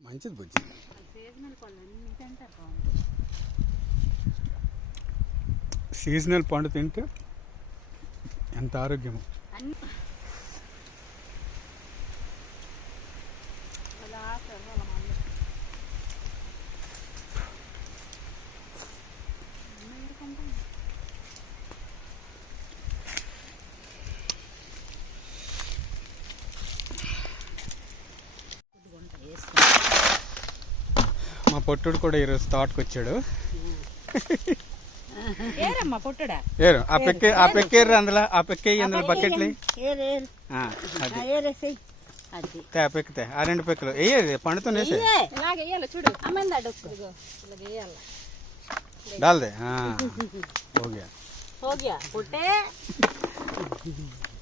మంచిది బుజ్జి. సీజనల్ పండు తింటే ఎంత ఆరోగ్యము. అలా మా పొట్టుడు కూడా ఈరోజు తోటకు వచ్చాడు. ఏరమ్మా పొట్టుడా? ఏరు ఆ పెక్కే ఆ పెక్కేరు అందులో ఆ అందులో బకెట్లు. అది. తే ఆ పెక్కితే ఆ రెండు పెక్కలు. వేయేది చూడు. వేయాలి